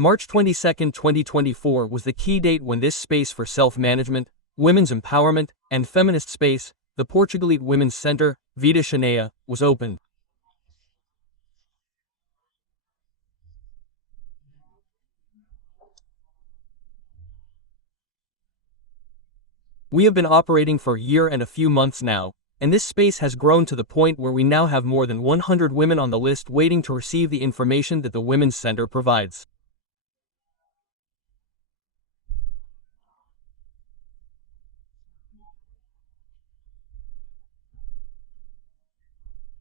March 22, 2024 was the key date when this space for self-management, women's empowerment, and feminist space, the Portugalete Women's Center, Bidatzenea, was opened. We have been operating for a year and a few months now, and this space has grown to the point where we now have more than 100 women on the list waiting to receive the information that the Women's Center provides.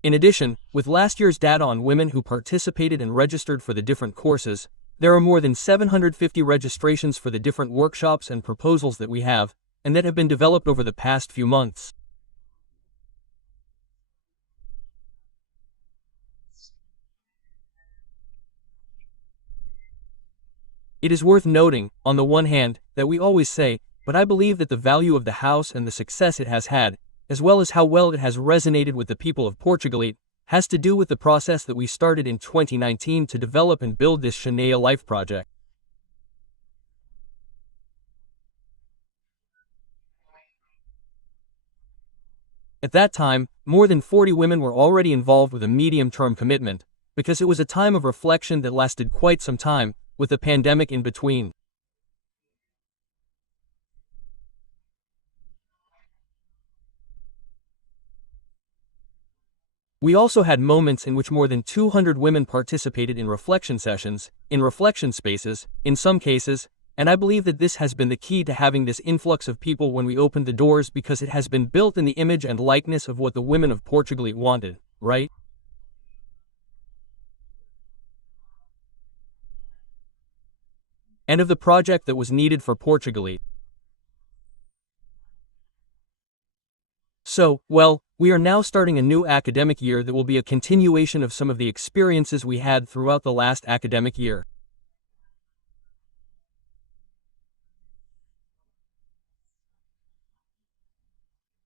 In addition, with last year's data on women who participated and registered for the different courses, there are more than 750 registrations for the different workshops and proposals that we have, and that have been developed over the past few months. It is worth noting, on the one hand, that we always say, but I believe that the value of the house and the success it has had, as well as how well it has resonated with the people of Portugalete, has to do with the process that we started in 2019 to develop and build this Shania Life project. At that time, more than 40 women were already involved with a medium-term commitment, because it was a time of reflection that lasted quite some time, with the pandemic in between. We also had moments in which more than 200 women participated in reflection sessions, in reflection spaces, in some cases, and I believe that this has been the key to having this influx of people when we opened the doors because it has been built in the image and likeness of what the women of Portugalete wanted, right? And of the project that was needed for Portugalete. So, well, we are now starting a new academic year that will be a continuation of some of the experiences we had throughout the last academic year.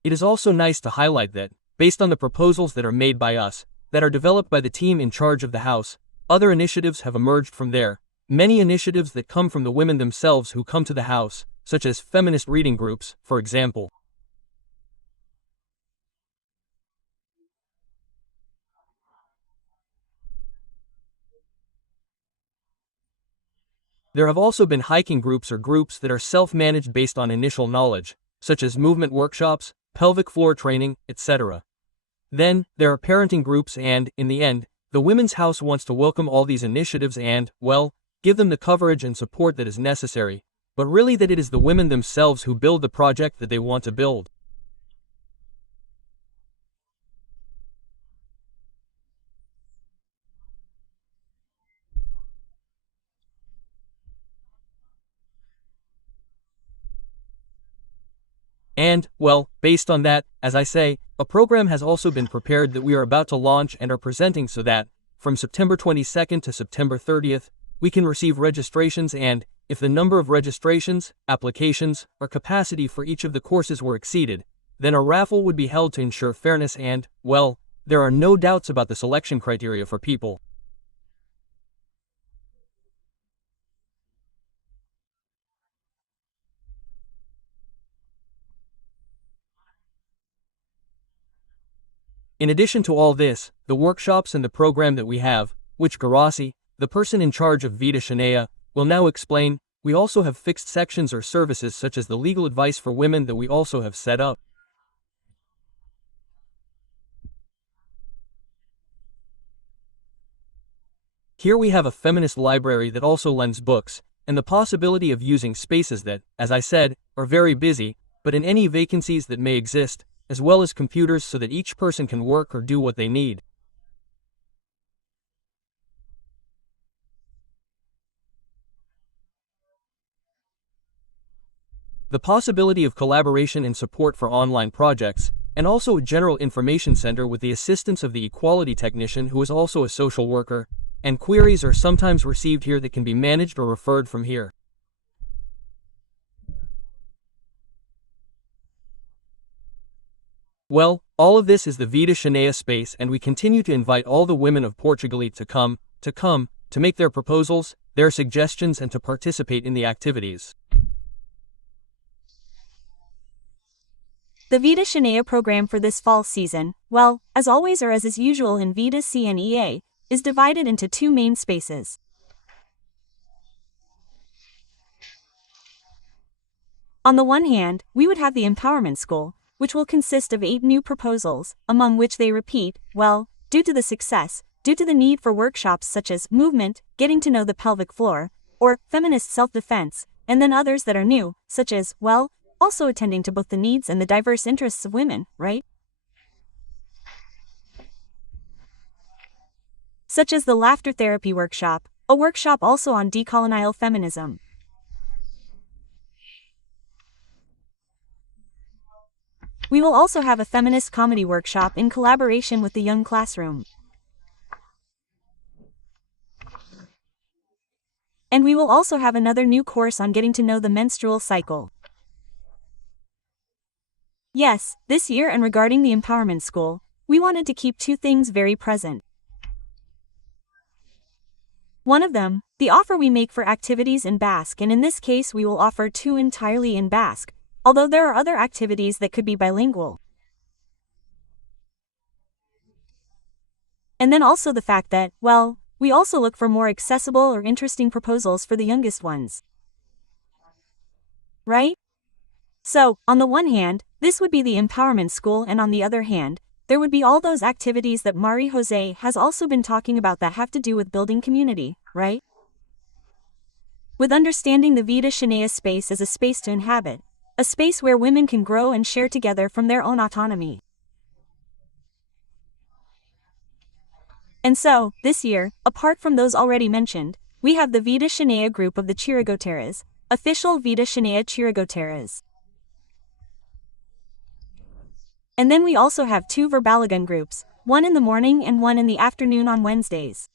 It is also nice to highlight that, based on the proposals that are made by us, that are developed by the team in charge of the house, other initiatives have emerged from there, many initiatives that come from the women themselves who come to the house, such as feminist reading groups, for example. There have also been hiking groups or groups that are self-managed based on initial knowledge, such as movement workshops, pelvic floor training, etc. Then, there are parenting groups and, in the end, the Women's House wants to welcome all these initiatives and, well, give them the coverage and support that is necessary, but really that it is the women themselves who build the project that they want to build. And, well, based on that, as I say, a program has also been prepared that we are about to launch and are presenting so that, from September 22nd to September 30th, we can receive registrations and, if the number of registrations, applications, or capacity for each of the courses were exceeded, then a raffle would be held to ensure fairness and, well, there are no doubts about the selection criteria for people. In addition to all this, the workshops and the program that we have, which Garasi, the person in charge of Bidatzenea, will now explain, we also have fixed sections or services such as the legal advice for women that we also have set up. Here we have a feminist library that also lends books, and the possibility of using spaces that, as I said, are very busy, but in any vacancies that may exist, as well as computers so that each person can work or do what they need. The possibility of collaboration and support for online projects, and also a general information center with the assistance of the equality technician who is also a social worker, and queries are sometimes received here that can be managed or referred from here. Well, all of this is the Bidatzenea space and we continue to invite all the women of Portugalete to come, to make their proposals, their suggestions and to participate in the activities. The Bidatzenea program for this fall season, well, as always or as is usual in Bidatzenea, is divided into two main spaces. On the one hand, we would have the Empowerment School, which will consist of 8 new proposals, among which they repeat, well, due to the need for workshops such as movement, getting to know the pelvic floor, or feminist self-defense, and then others that are new, such as, well, also attending to both the needs and the diverse interests of women, right? Such as the Laughter Therapy Workshop, a workshop also on decolonial feminism. We will also have a feminist comedy workshop in collaboration with the Young Classroom. And we will also have another new course on getting to know the menstrual cycle. Yes, this year and regarding the Empowerment School, we wanted to keep 2 things very present. One of them, the offer we make for activities in Basque, and in this case we will offer 2 entirely in Basque, although there are other activities that could be bilingual. And then also the fact that, well, we also look for more accessible or interesting proposals for the youngest ones. Right? So, on the one hand, this would be the Empowerment School, and on the other hand, there would be all those activities that Mari Jose has also been talking about that have to do with building community, right? With understanding the Bidatzenea space as a space to inhabit, a space where women can grow and share together from their own autonomy. And so, this year, apart from those already mentioned, we have the Bidatzenea group of the Chirigoteras, official Bidatzenea Chirigoteras. And then we also have 2 Verbalagan groups, one in the morning and one in the afternoon on Wednesdays.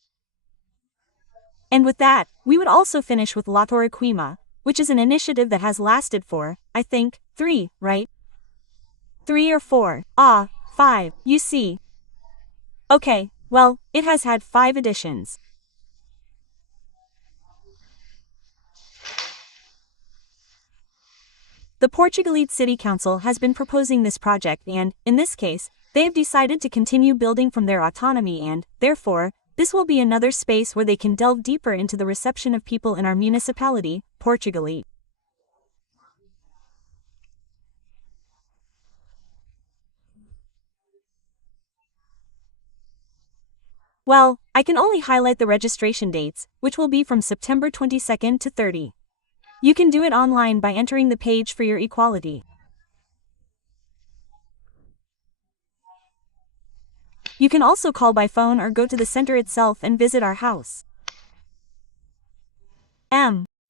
And with that, we would also finish with La Torrequima, which is an initiative that has lasted for, I think, 3, right? 3 or 4, 5, you see. Okay, well, it has had 5 editions. The Portugalete City Council has been proposing this project and, in this case, they have decided to continue building from their autonomy and, therefore, this will be another space where they can delve deeper into the reception of people in our municipality, Portugalete. Well, I can only highlight the registration dates, which will be from September 22nd to 30. You can do it online by entering the page for your equality. You can also call by phone or go to the center itself and visit our house.